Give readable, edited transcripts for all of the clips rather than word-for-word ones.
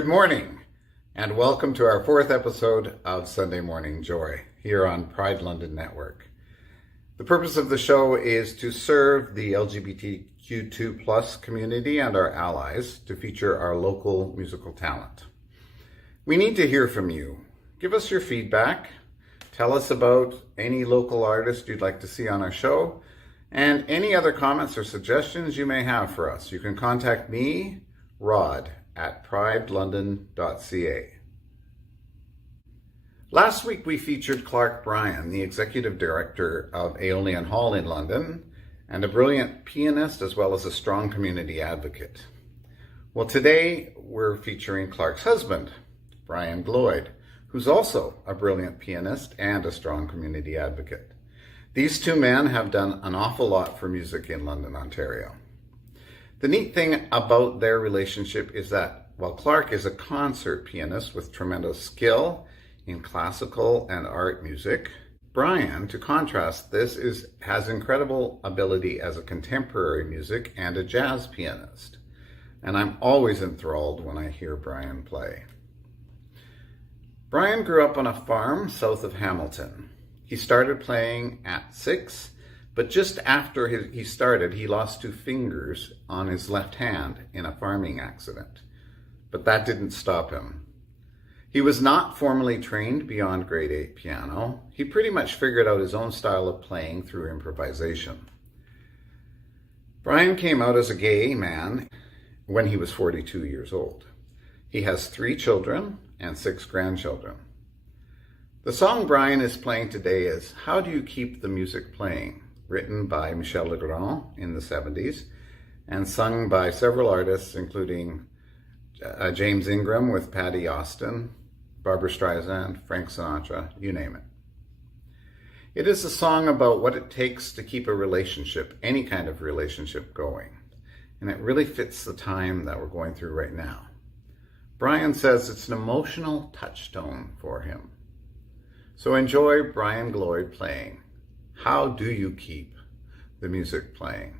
Good morning, and welcome to our fourth episode of Sunday Morning Joy here on Pride London Network. The purpose of the show is to serve the LGBTQ2 plus community and our allies to feature our local musical talent. We need to hear from you. Give us your feedback. Tell us about any local artist you'd like to see on our show, and any other comments or suggestions you may have for us. You can contact me, Rod, at pridelondon.ca. Last week we featured Clark Bryan, the Executive Director of Aeolian Hall in London, and a brilliant pianist as well as a strong community advocate. Well, today we're featuring Clark's husband, Brian Gloyd, who's also a brilliant pianist and a strong community advocate. These two men have done an awful lot for music in London, Ontario. The neat thing about their relationship is that while Clark is a concert pianist with tremendous skill in classical and art music, Brian, to contrast this, has incredible ability as a contemporary music and a jazz pianist. And I'm always enthralled when I hear Brian play. Brian grew up on a farm south of Hamilton. He started playing at 6, but just after he started, he lost 2 fingers on his left hand in a farming accident. But that didn't stop him. He was not formally trained beyond grade 8 piano. He pretty much figured out his own style of playing through improvisation. Brian came out as a gay man when he was 42 years old. He has 3 children and 6 grandchildren. The song Brian is playing today is How Do You Keep the Music Playing, written by Michel Legrand in the 70s and sung by several artists, including James Ingram with Patty Austin, Barbra Streisand, Frank Sinatra, you name it. It is a song about what it takes to keep a relationship, any kind of relationship, going. And it really fits the time that we're going through right now. Brian says it's an emotional touchstone for him. So enjoy Brian Gloyd playing How Do You Keep the Music Playing?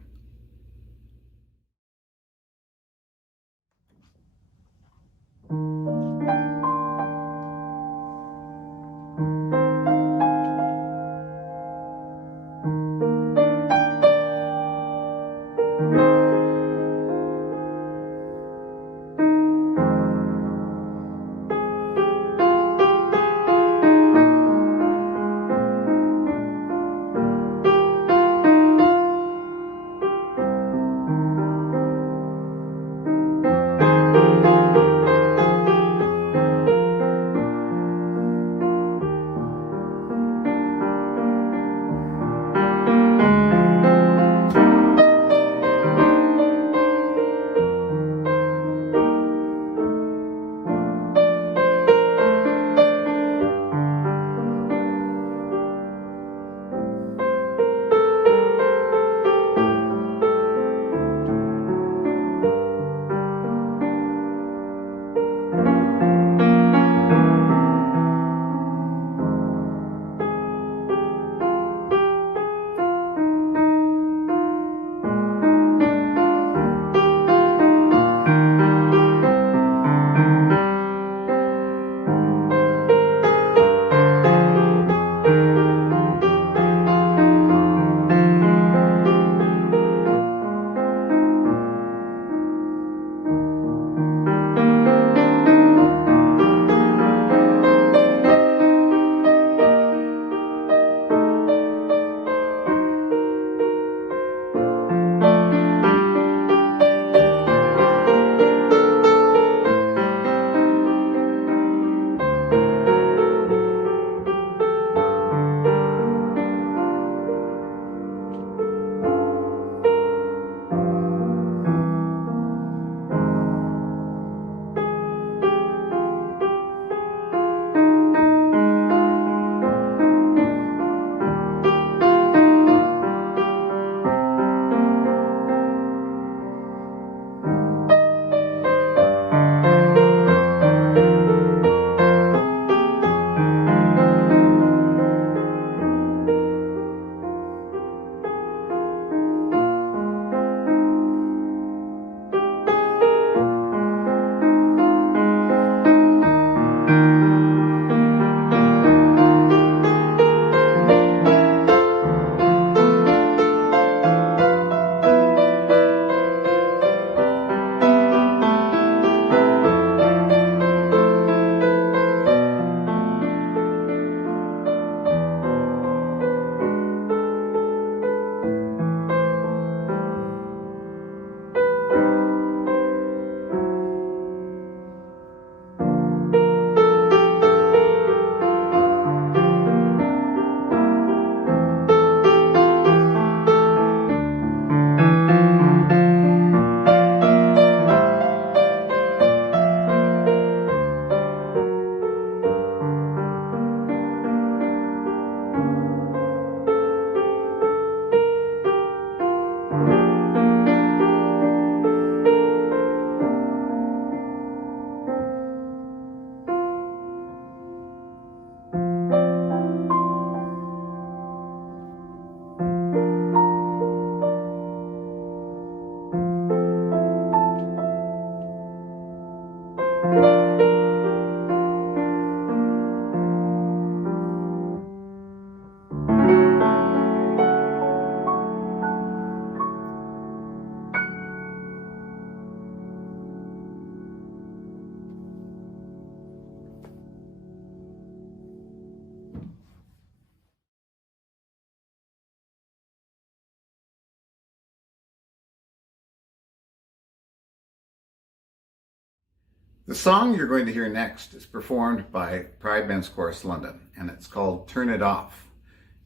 The song you're going to hear next is performed by Pride Men's Chorus London, and it's called Turn It Off.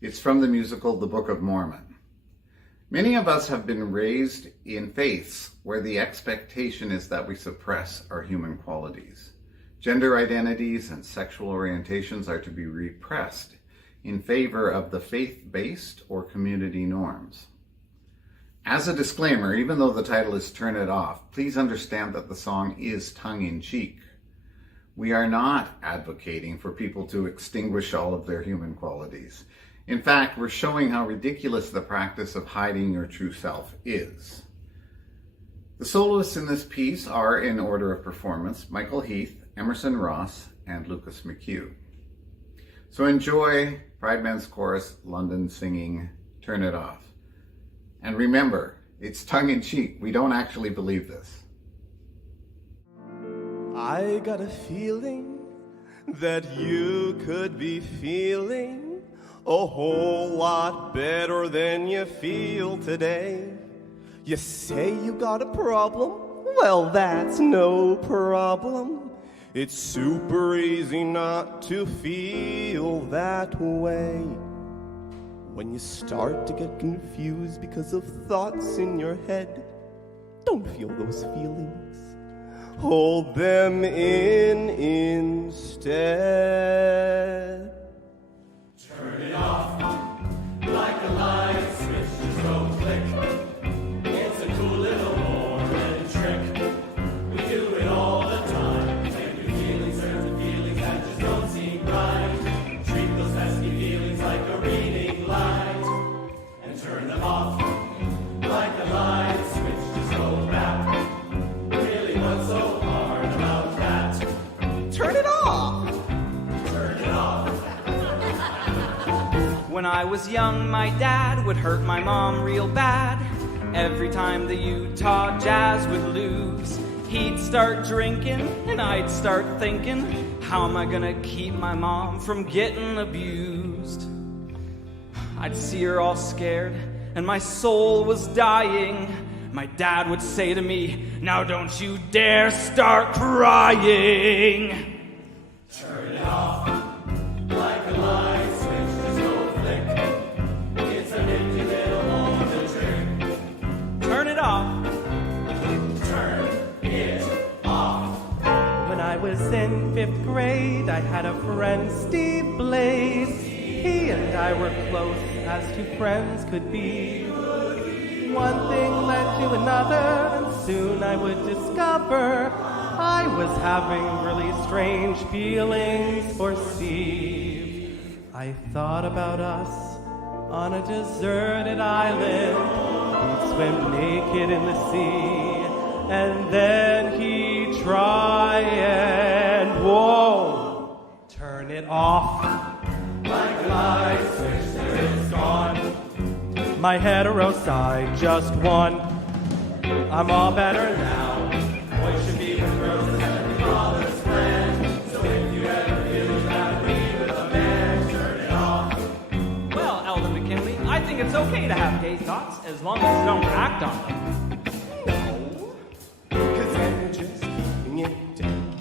It's from the musical The Book of Mormon. Many of us have been raised in faiths where the expectation is that we suppress our human qualities. Gender identities and sexual orientations are to be repressed in favor of the faith-based or community norms. As a disclaimer, even though the title is Turn It Off, please understand that the song is tongue-in-cheek. We are not advocating for people to extinguish all of their human qualities. In fact, we're showing how ridiculous the practice of hiding your true self is. The soloists in this piece are, in order of performance, Michael Heath, Emerson Ross, and Lucas McHugh. So enjoy Pride Men's Chorus London singing Turn It Off. And remember, it's tongue-in-cheek. We don't actually believe this. I got a feeling that you could be feeling a whole lot better than you feel today. You say you got a problem? Well, that's no problem. It's super easy not to feel that way. When you start to get confused because of thoughts in your head, don't feel those feelings. Hold them in instead. Turn it off like a light switch, just don't click. It's a cool little Mormon trick. We do it all the time. Make your feelings turn to feelings that just don't seem right. Treat those pesky feelings like a reading light. And turn them off like a light switch, just go back. Really, what's so hard about that? Turn it off! Turn it off. When I was young, my dad would hurt my mom real bad. Every time the Utah Jazz would lose, he'd start drinking and I'd start thinking, how am I gonna keep my mom from getting abused? I'd see her all scared and my soul was dying. My dad would say to me, now don't you dare start crying. Turn it off like a light switch, just go flick. It's a nifty little Mormon trick. Turn it off. Turn it off. When I was in 5th grade, I had a friend, Steve Blaze. He and I were close as two friends could be. One thing led to another, and soon I would discover I was having really strange feelings for Steve. I thought about us on a deserted island. We'd swim naked in the sea, and then he'd try and, whoa, turn it off. Like a light switch, there it's gone. My hetero side just won. I'm all better now. Boys should be with girls and be father's friend. So if you ever feel you gotta be with a man, turn it off. Well, Elder McKinley, I think it's okay to have gay thoughts as long as you don't act on them. Cause then you're just keeping it down.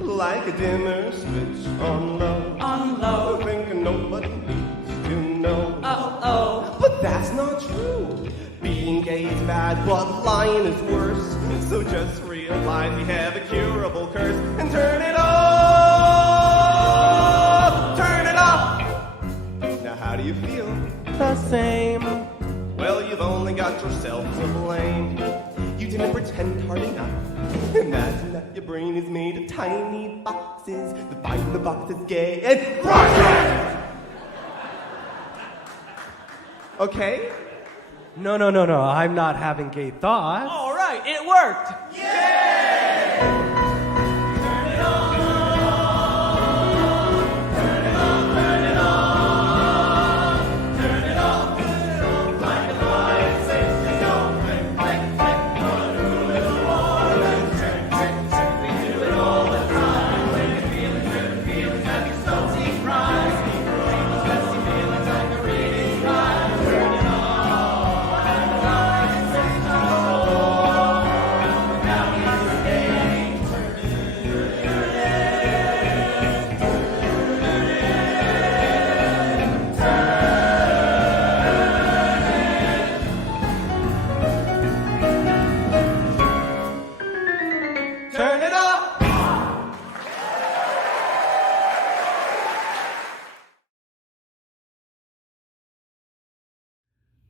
Like a dimmer switch on low. On low. Thinking nobody needs to know. Oh. But that's not true. Being gay is bad, but lying is worse. So just realize we have a curable curse and turn it off! Turn it off! Now how do you feel? The same. Well, you've only got yourself to blame. You didn't pretend hard enough. Imagine that your brain is made of tiny boxes. The bind the box is gay and crush it! Okay? No, I'm not having gay thoughts. All right, it worked.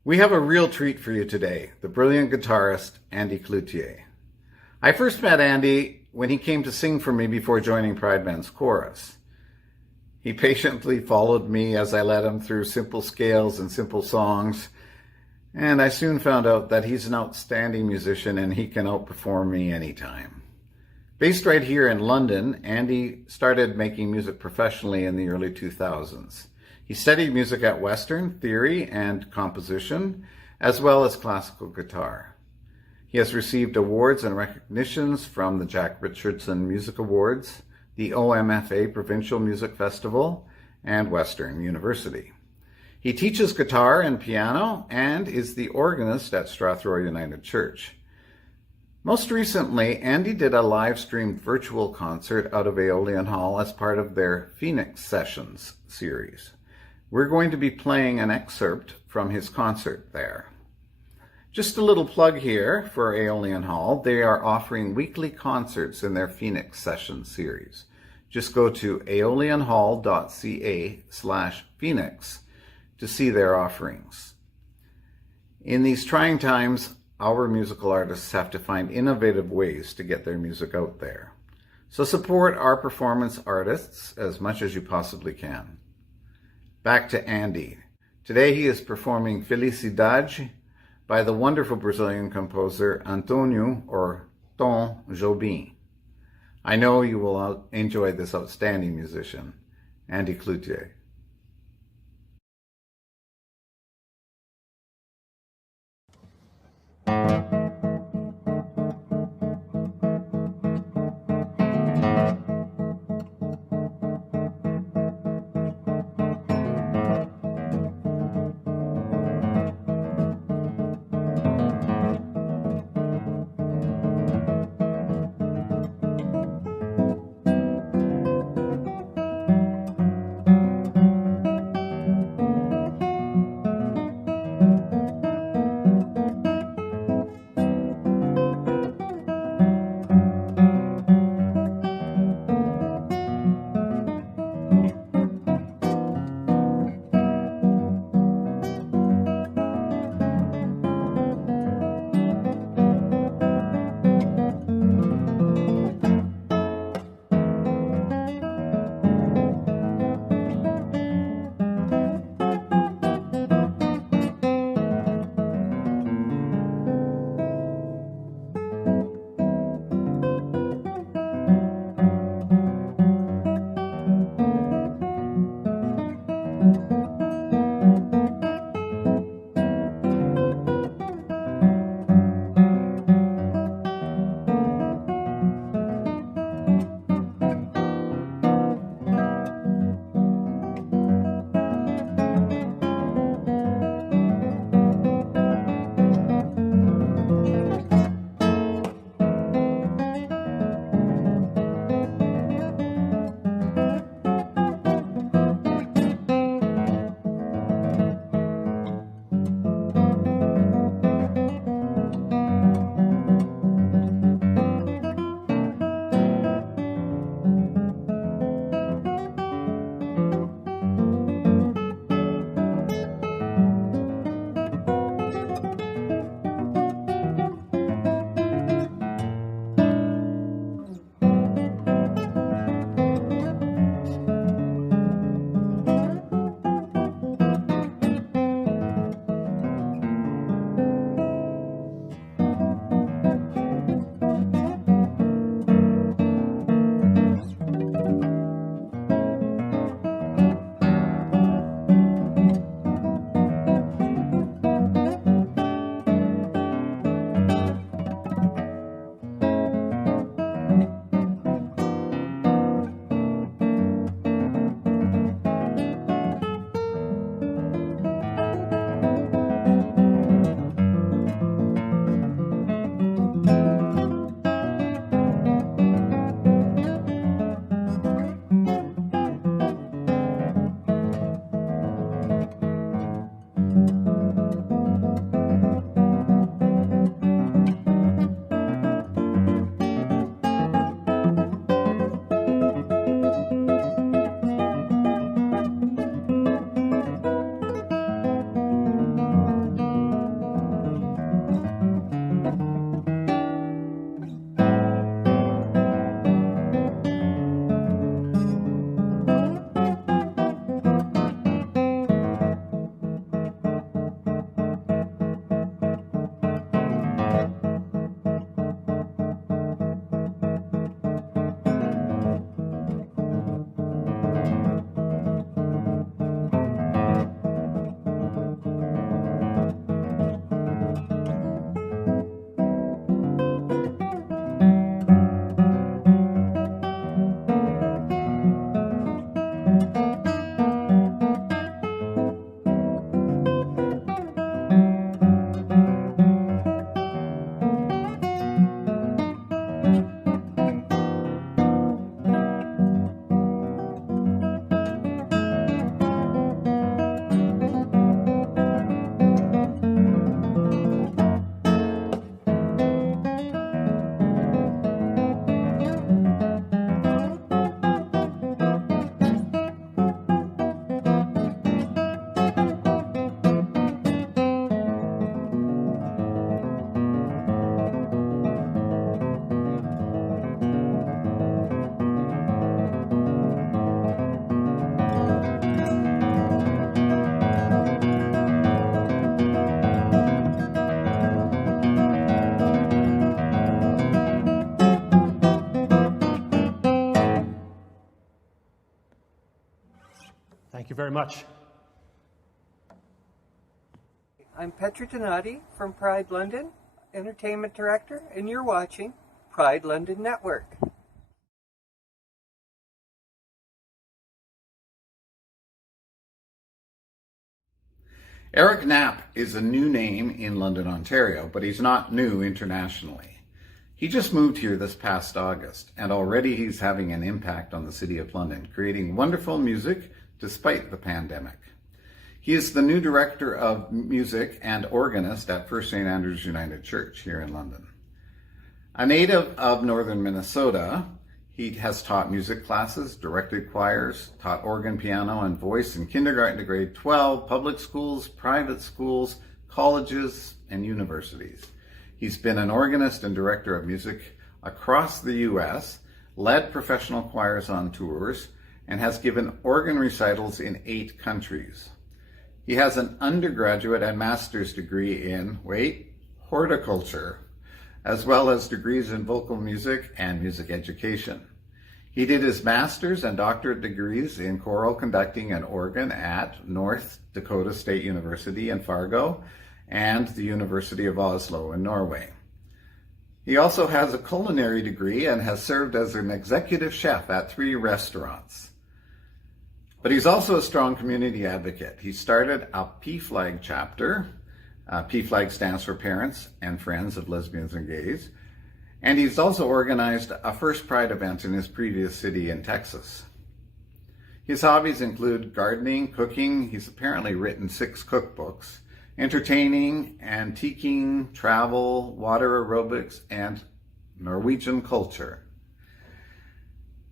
We have a real treat for you today, the brilliant guitarist Andy Cloutier. I first met Andy when he came to sing for me before joining Pride Man's chorus. He patiently followed me as I led him through simple scales and simple songs, and I soon found out that he's an outstanding musician and he can outperform me anytime. Based right here in London, Andy started making music professionally in the early 2000s. He studied music at Western, theory and composition, as well as classical guitar. He has received awards and recognitions from the Jack Richardson Music Awards, the OMFA Provincial Music Festival, and Western University. He teaches guitar and piano and is the organist at Strathroy United Church. Most recently, Andy did a live-streamed virtual concert out of Aeolian Hall as part of their Phoenix Sessions series. We're going to be playing an excerpt from his concert there. Just a little plug here for Aeolian Hall. They are offering weekly concerts in their Phoenix Sessions series. Just go to aeolianhall.ca/Phoenix to see their offerings. In these trying times, our musical artists have to find innovative ways to get their music out there. So support our performance artists as much as you possibly can. Back to Andy. Today he is performing Felicidade by the wonderful Brazilian composer Antônio or Tom Jobim. I know you will enjoy this outstanding musician, Andy Cloutier. you very much. I'm Petra Donati from Pride London, Entertainment Director, and you're watching Pride London Network. Eric Knapp is a new name in London, Ontario, but he's not new internationally. He just moved here this past August, and already he's having an impact on the City of London, creating wonderful music despite the pandemic. He is the new Director of Music and organist at First St. Andrew's United Church here in London. A native of northern Minnesota, he has taught music classes, directed choirs, taught organ, piano, and voice in kindergarten to grade 12, public schools, private schools, colleges, and universities. He's been an organist and director of music across the U.S., led professional choirs on tours, and has given organ recitals in 8 countries. He has an undergraduate and master's degree in, horticulture, as well as degrees in vocal music and music education. He did his master's and doctorate degrees in choral conducting and organ at North Dakota State University in Fargo and the University of Oslo in Norway. He also has a culinary degree and has served as an executive chef at 3 restaurants. But he's also a strong community advocate. He started a PFLAG chapter. PFLAG stands for Parents and Friends of Lesbians and Gays. And he's also organized a first Pride event in his previous city in Texas. His hobbies include gardening, cooking. He's apparently written 6 cookbooks, entertaining, antiquing, travel, water aerobics, and Norwegian culture.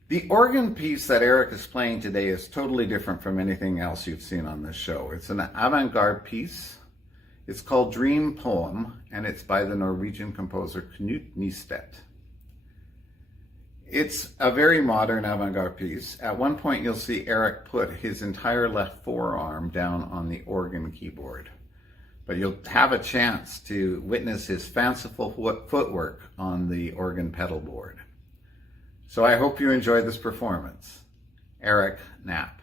The organ piece that Eric is playing today is totally different from anything else you've seen on this show. It's an avant-garde piece. It's called Dream Poem, and it's by the Norwegian composer Knut Nystedt. It's a very modern avant-garde piece. At one point, you'll see Eric put his entire left forearm down on the organ keyboard. But you'll have a chance to witness his fanciful footwork on the organ pedal board. So I hope you enjoy this performance. Eric Knapp.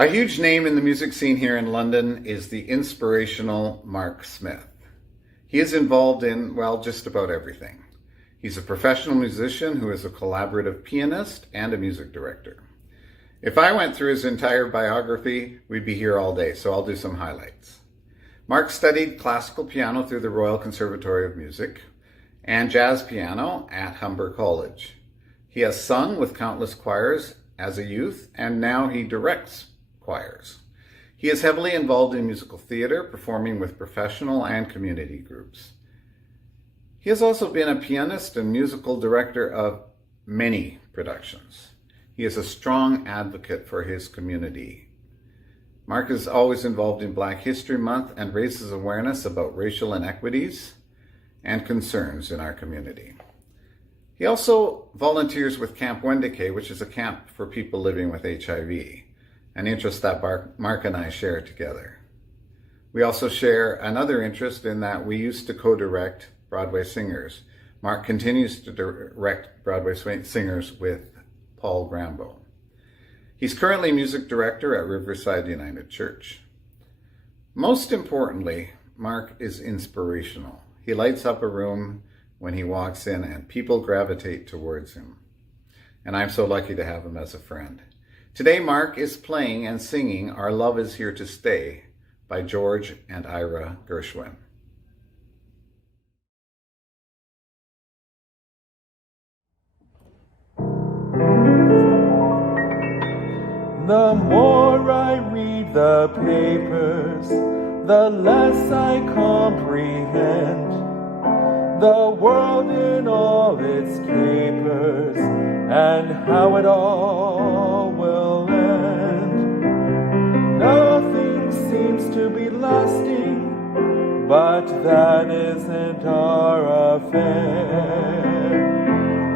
A huge name in the music scene here in London is the inspirational Mark Smith. He is involved in, well, just about everything. He's a professional musician who is a collaborative pianist and a music director. If I went through his entire biography, we'd be here all day, so I'll do some highlights. Mark studied classical piano through the Royal Conservatory of Music and jazz piano at Humber College. He has sung with countless choirs as a youth, and now he directs choirs. He is heavily involved in musical theater, performing with professional and community groups. He has also been a pianist and musical director of many productions. He is a strong advocate for his community. Mark is always involved in Black History Month and raises awareness about racial inequities and concerns in our community. He also volunteers with Camp Wendake, which is a camp for people living with HIV, an interest that Mark and I share together. We also share another interest in that we used to co-direct Broadway Singers. Mark continues to direct Broadway Singers with Paul Grambo. He's currently music director at Riverside United Church. Most importantly, Mark is inspirational. He lights up a room when he walks in and people gravitate towards him. And I'm so lucky to have him as a friend. Today, Mark is playing and singing Our Love Is Here to Stay by George and Ira Gershwin. The more I read the papers, the less I comprehend the world in all its capers and how it all will end. Nothing seems to be lasting, but that isn't our affair.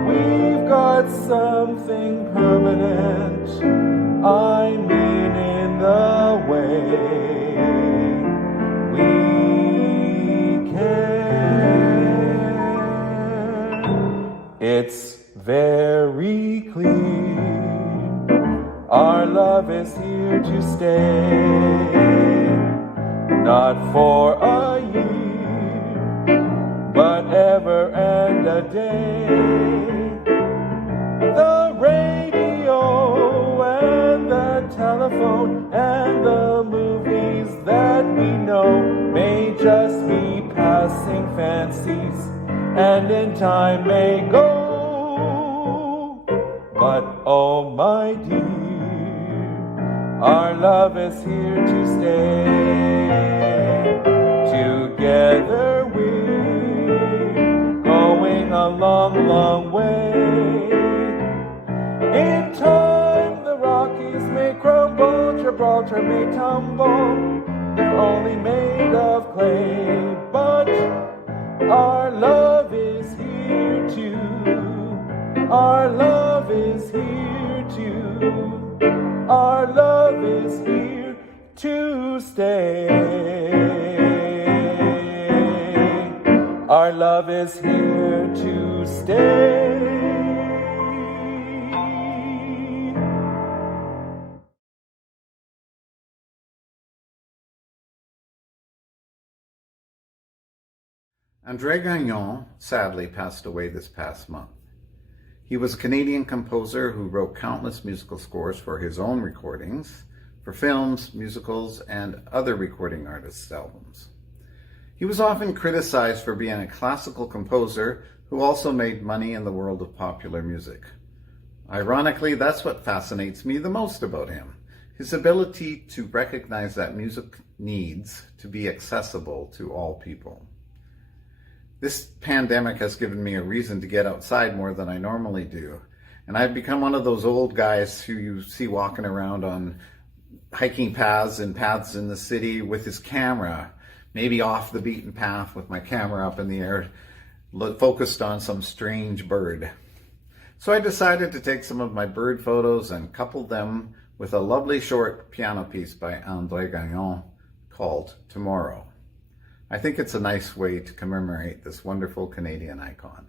We've got something permanent, I mean in the way we care. It's very clear our love is here to stay, not for a year, but ever and a day. The radio and the telephone and the movies that we know may just be passing fancies and in time may go. But oh my dear, our love is here to stay. Together we're going a long, long way. In time the Rockies may crumble, Gibraltar may tumble, they're only made of clay. But our love is here too, our love is here too, our love is here to stay. Our love is here to stay. André Gagnon sadly passed away this past month. He was a Canadian composer who wrote countless musical scores for his own recordings, for films, musicals, and other recording artists' albums. He was often criticized for being a classical composer who also made money in the world of popular music. Ironically, that's what fascinates me the most about him, his ability to recognize that music needs to be accessible to all people. This pandemic has given me a reason to get outside more than I normally do. And I've become one of those old guys who you see walking around on hiking paths and paths in the city with his camera, maybe off the beaten path with my camera up in the air, focused on some strange bird. So I decided to take some of my bird photos and couple them with a lovely short piano piece by André Gagnon called Tomorrow. I think it's a nice way to commemorate this wonderful Canadian icon.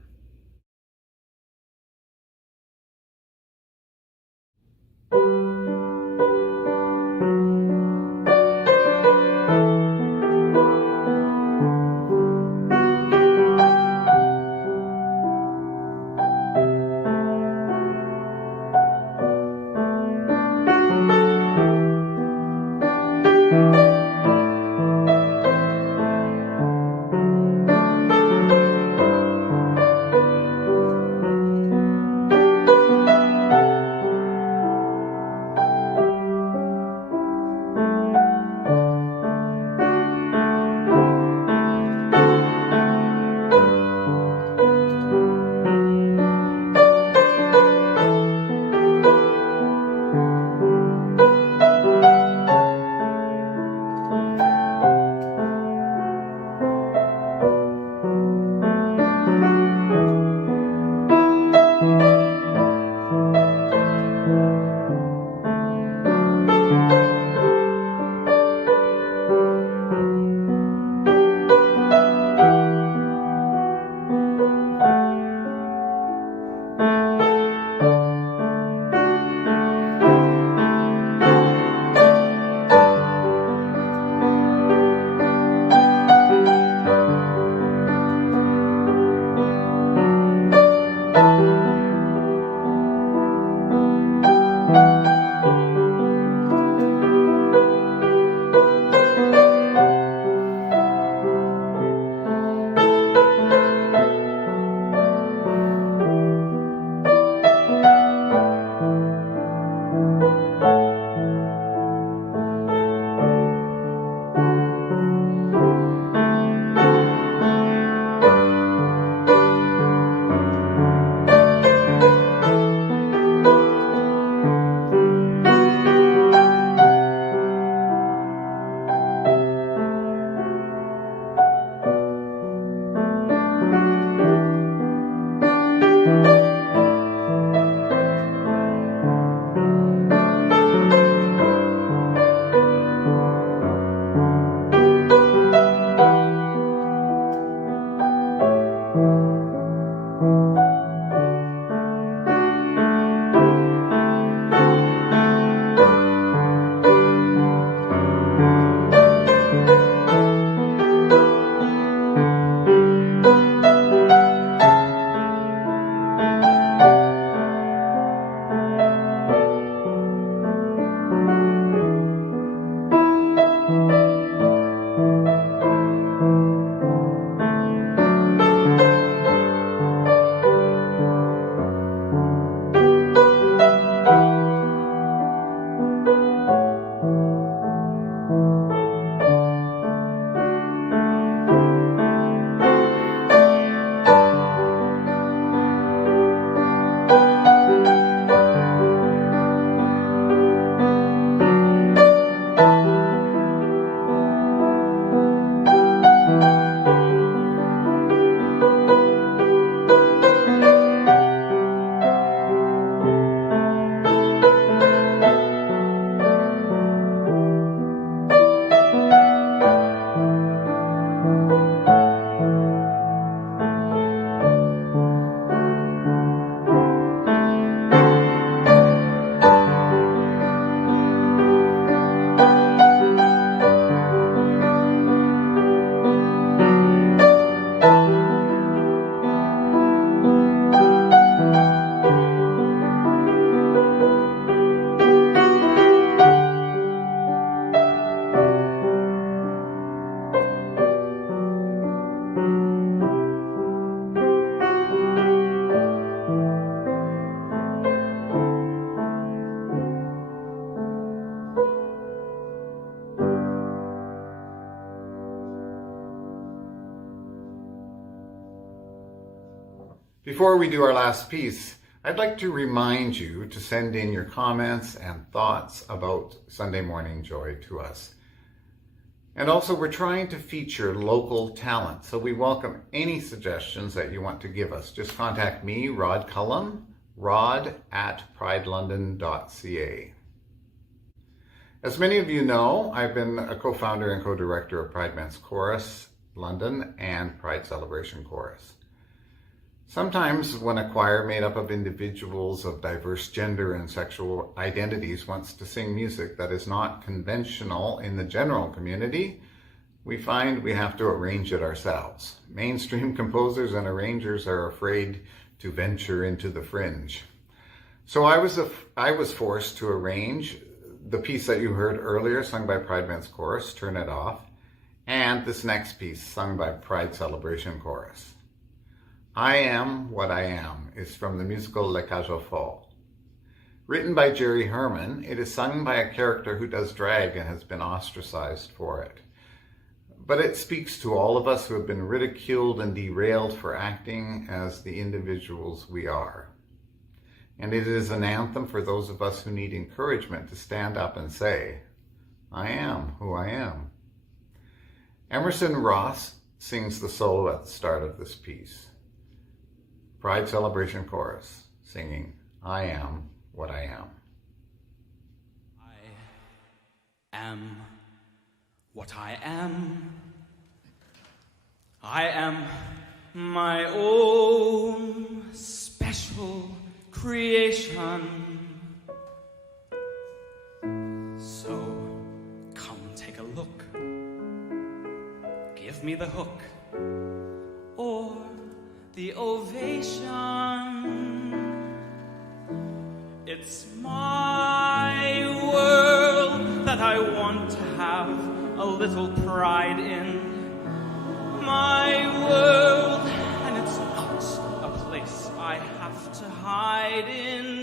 Before we do our last piece, I'd like to remind you to send in your comments and thoughts about Sunday Morning Joy to us. And also, we're trying to feature local talent, so we welcome any suggestions that you want to give us. Just contact me, Rod Cullum, rod@pridelondon.ca. As many of you know, I've been a co-founder and co-director of Pride Men's Chorus London and Pride Celebration Chorus. Sometimes when a choir made up of individuals of diverse gender and sexual identities wants to sing music that is not conventional in the general community, we find we have to arrange it ourselves. Mainstream composers and arrangers are afraid to venture into the fringe. So I was forced to arrange the piece that you heard earlier, sung by Pride Men's Chorus, Turn It Off, and this next piece, sung by Pride Celebration Chorus. I Am What I Am is from the musical Le Cage aux Folles. Written by Jerry Herman, it is sung by a character who does drag and has been ostracized for it. But it speaks to all of us who have been ridiculed and derailed for acting as the individuals we are. And it is an anthem for those of us who need encouragement to stand up and say, I am who I am. Emerson Ross sings the solo at the start of this piece. Pride Celebration Chorus, singing, I Am What I Am. I am what I am. I am my own special creation. So come take a look. Give me the hook or the ovation. It's my world that I want to have a little pride in. My world, and it's not a place I have to hide in.